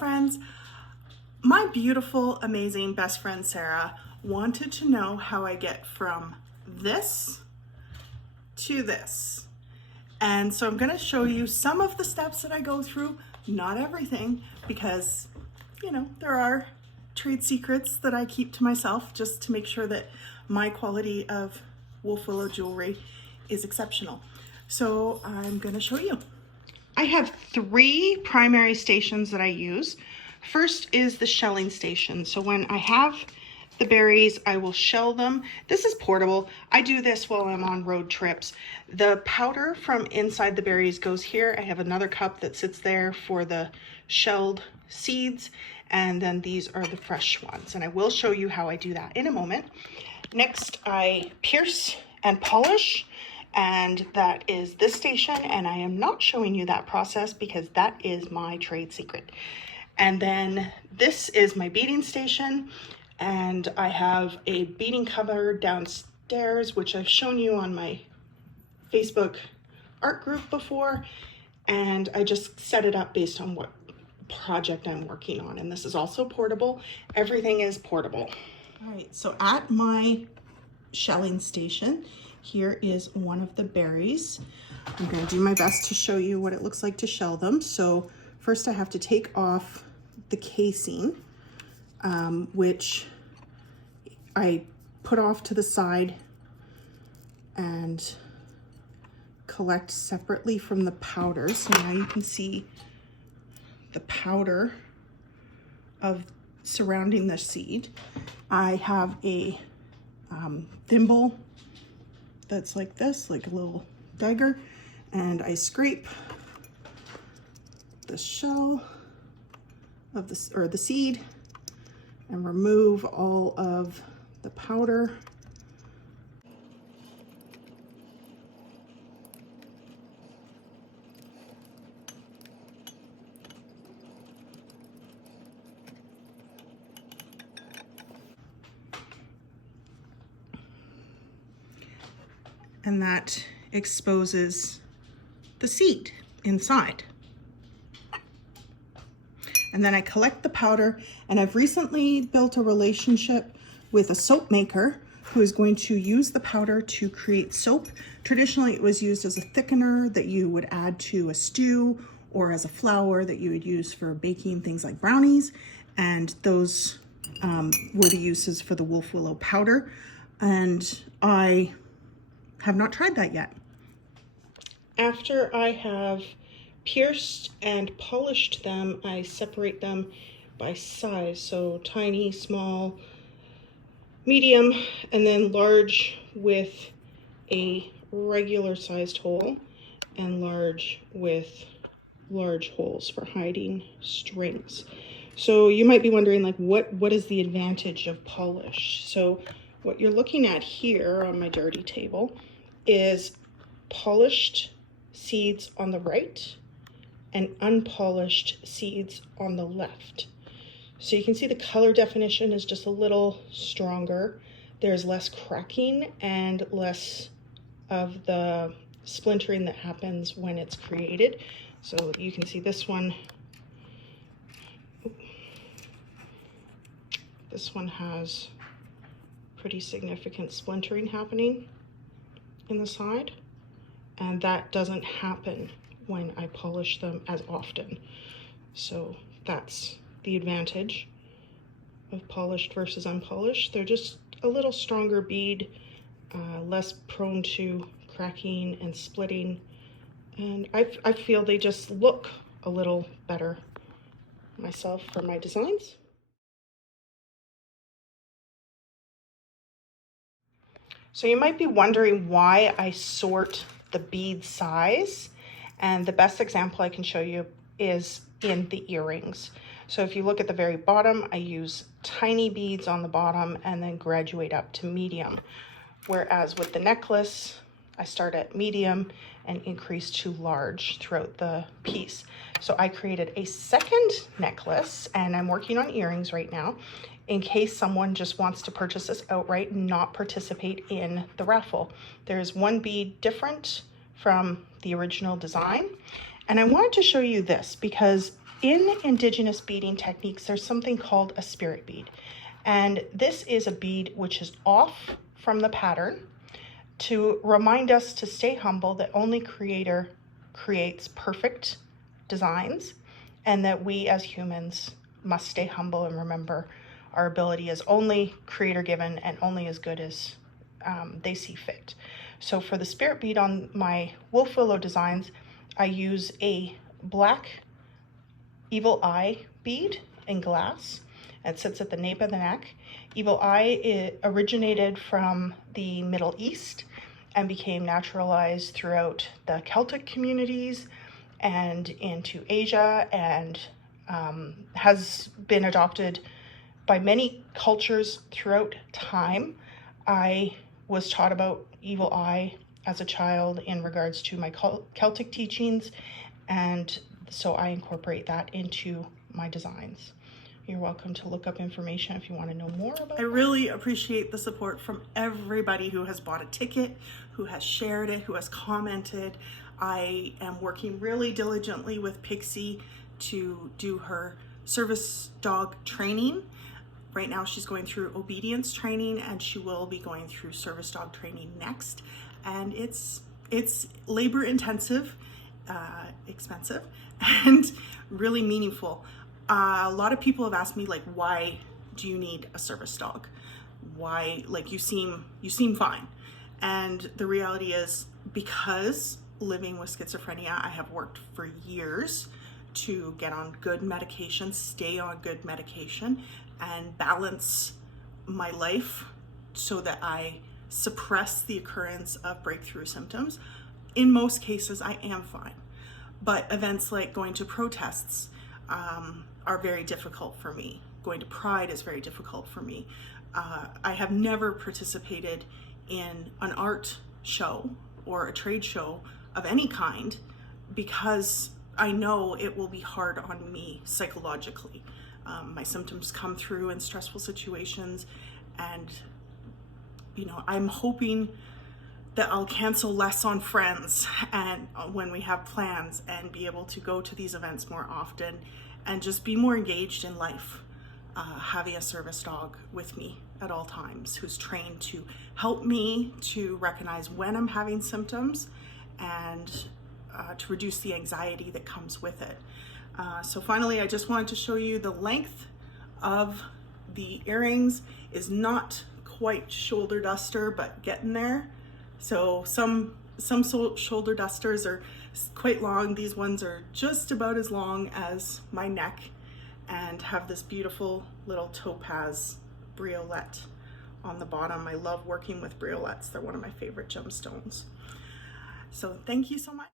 friends. My beautiful, amazing best friend Sarah wanted to know how I get from this to this. And so I'm going to show you some of the steps that I go through, not everything, because, you know, there are trade secrets that I keep to myself just to make sure that my quality of Wolf Willow jewelry is exceptional. So I'm going to show you. I have 3 primary stations that I use. First is the shelling station. So when I have the berries, I will shell them. This is portable. I do this while I'm on road trips. The powder from inside the berries goes here. I have another cup that sits there for the shelled seeds, and then these are the fresh ones. And I will show you how I do that in a moment. Next, I pierce and polish, and that is this station, and I am not showing you that process because that is my trade secret. And then this is my beading station, and I have a beading cover downstairs, which I've shown you on my Facebook art group before, and I just set it up based on what project I'm working on. And this is also portable. Everything is portable. All right, so at my shelling station, here is one of the berries. I'm going to do my best to show you what it looks like to shell them. So first I have to take off the casing, which I put off to the side and collect separately from the powder. So now you can see the powder of surrounding the seed. I have a thimble that's like this, like a little dagger, and I scrape the shell of this, or the seed, and remove all of the powder. And that exposes the seed inside. And then I collect the powder, and I've recently built a relationship with a soap maker who is going to use the powder to create soap. Traditionally, it was used as a thickener that you would add to a stew, or as a flour that you would use for baking things like brownies. And those were the uses for the Wolf Willow powder. And I have not tried that yet. After I have pierced and polished them, I separate them by size. So tiny, small, medium, and then large with a regular sized hole, and large with large holes for hiding strings. So you might be wondering, like, what is the advantage of polish? So what you're looking at here on my dirty table is polished seeds on the right and unpolished seeds on the left. So you can see the color definition is just a little stronger. There's less cracking and less of the splintering that happens when it's created. So you can see this one. This one has pretty significant splintering happening in the side, and that doesn't happen when I polish them as often. So that's the advantage of polished versus unpolished. They're just a little stronger bead, less prone to cracking and splitting, and I feel they just look a little better myself for my designs. So you might be wondering why I sort the bead size, and the best example I can show you is in the earrings. So if you look at the very bottom, I use tiny beads on the bottom and then graduate up to medium. Whereas with the necklace, I start at medium and increase to large throughout the piece. So I created a second necklace, and I'm working on earrings right now, in case someone just wants to purchase this outright and not participate in the raffle. There's one bead different from the original design. And I wanted to show you this because In Indigenous beading techniques, there's something called a spirit bead. And this is a bead which is off from the pattern to remind us to stay humble, that only Creator creates perfect designs, and that we as humans must stay humble and remember our ability is only Creator given and only as good as they see fit. So for the spirit bead on my Wolf Willow designs, I use a black evil eye bead in glass. It sits at the nape of the neck. Evil eye, it originated from the Middle East and became naturalized throughout the Celtic communities and into Asia, and has been adopted by many cultures throughout time. I was taught about evil eye as a child in regards to my Celtic teachings, and so I incorporate that into my designs. You're welcome to look up information if you want to know more about it. I really appreciate the support from everybody who has bought a ticket, who has shared it, who has commented. I am working really diligently with Pixie to do her service dog training. Right now she's going through obedience training, and she will be going through service dog training next. And it's labor intensive, expensive, and really meaningful. A lot of people have asked me, like, why do you need a service dog? Why, like, you seem fine. And the reality is, because living with schizophrenia, I have worked for years to get on good medication, stay on good medication, and balance my life so that I suppress the occurrence of breakthrough symptoms. In most cases, I am fine. But events like going to protests are very difficult for me. Going to Pride is very difficult for me. I have never participated in an art show or a trade show of any kind because I know it will be hard on me psychologically. My symptoms come through in stressful situations, and I'm hoping that I'll cancel less on friends and when we have plans, and be able to go to these events more often and just be more engaged in life, having a service dog with me at all times who's trained to help me to recognize when I'm having symptoms and to reduce the anxiety that comes with it. So finally, I just wanted to show you the length of the earrings is not quite shoulder duster, but getting there. So some shoulder dusters are quite long. These ones are just about as long as my neck and have this beautiful little topaz briolette on the bottom. I love working with briolettes. They're one of my favorite gemstones. So thank you so much.